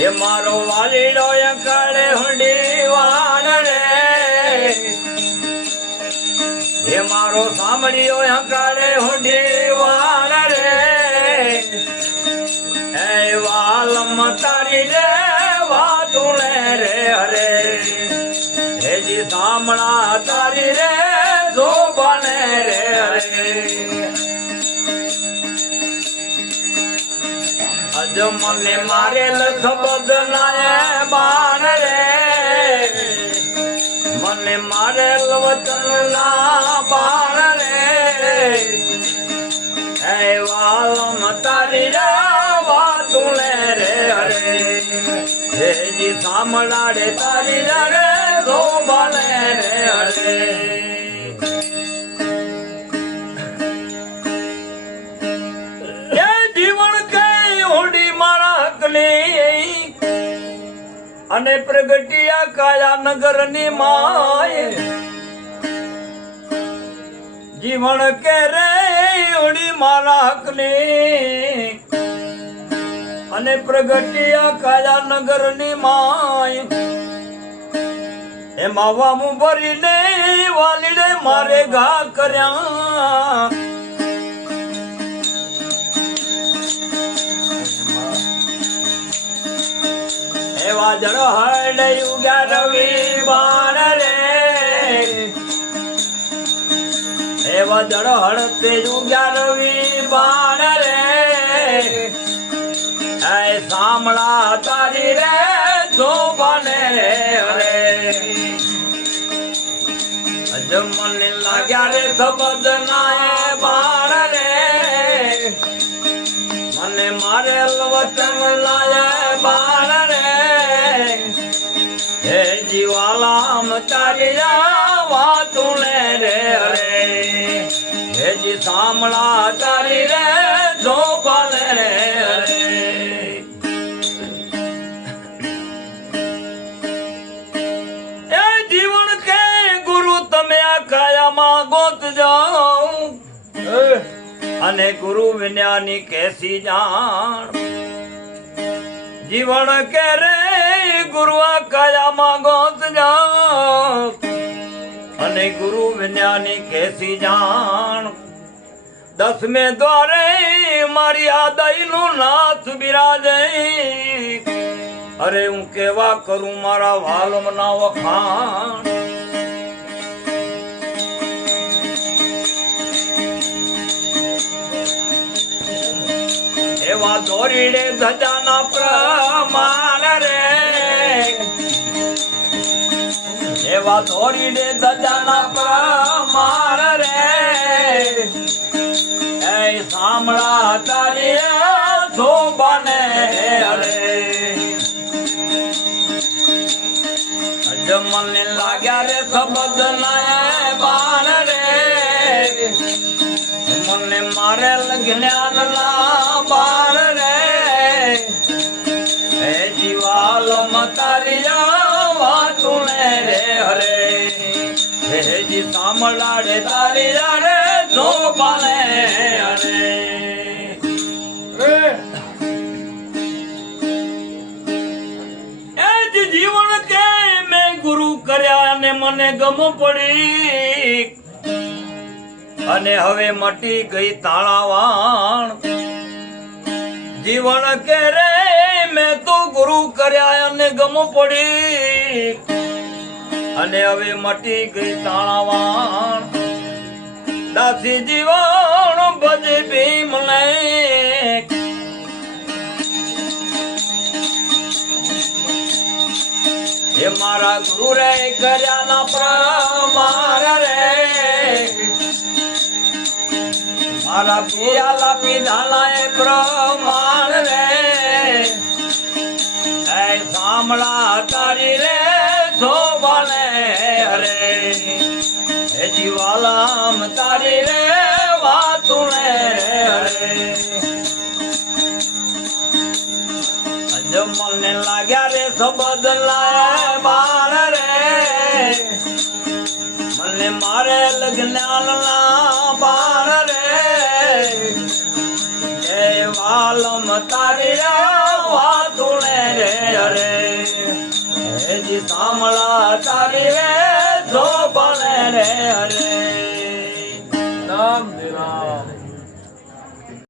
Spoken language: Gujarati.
એ મારો વાલીડો કાળે હુંડી વાણ રે, એ મારો સાંભળ્યો કાળે હુંડી વાણ રે, એ વાલમ તારી રે વાતુણે રે હરે, હેજી સાંભળા તારી રે જોબને રે હરે, અજ મને મારેલ ખબદ નાય બાણ રે, મને મારેલ વચન ના બાણ રે, હે વાલમ તારી રે વાતુણે રે હરે, હેજી સાંભળાડે તારી રે શોભને રે હરે, અને પ્રગટિયા કાયા નગર ની માય, જીવન કે રે ઉડી મારા હકની, અને પ્રગટિયા કાયા નગર ની માય, એમાં વામું ભરીને વાલીડે મારે ઘા કર્યા, એવા જડો હળ યુગા રવિ બાણ રે, એવા જડો હળતે યુગા રવિ બાણ રે, એ સાંભળા તારી રે શોભને રે હરે, અજ મને લાગ્યા રે શબ્દ નાય બાણ રે, મને મારેલ વચન લાય બાણ રે, હે જીવાલામ તારી વાતુણે રે હરે, હેજી સાંભળા તારી રે જોબને રે હરે, એ જીવન કે ગુરુ તમે આ કાયામાં ગોત જાઓ, અને ગુરુ વિજ્ઞાની કેસી જાણ, જીવન કે રે ગુરુ કાયામાં ગોત જાઓ, અને ગુરુ વિજ્ઞાની કેસી જાણ, દસમે દ્વારે મારી આદઈ નું નાથ બિરાજે, અરે હું કેવા કરું મારા વાલમ ના વખાણ, એવા દોરીડે ધજાના પ્રમાણ રે, એવા દોરીડે ધજાના પ્રમાણ રે, એ સાંભળા તારી શોભને હરે, અજ મને લાગ્યા રે શબ્દ નાય બાણ રે, મને મારેલ જ્ઞાન ના બાણ રે, હે જીવાલમ તારી વાતુણે રે હરે, હેજી સાંભળાડે તારી રે શોભને હરે, એ જ જીવન કે મેં ગુરુ કર્યા ને મને ગમ પડી, અને હવે મટી ગઈ તાળાવાણ, જીવન કે રે મેં તો ગુરુ કર્યા અને ગમ પડી, અને હવે મટી ગઈ તાળાવાણ, દાસી જીવન ભજ ભીમને, એ મારા ગુરુ રે કર્યા ના પ્રમાણ રે, મારા પિયાલા પીધાલા એ પ્રમાણ રે, એ સાંભળા તારી રે શોભને હરે, હે જીવાલામ તારી રે વાતુણે હરે, અજ મને લાગ્યા રે શબ્દ લાય બાણ રે, મને મારેલ જ્ઞાન ના બાણ રે, એ વાલમ તારી વાતુણે રે જી સાંભળા તારી રે જો બને રે હરે નામ દિલા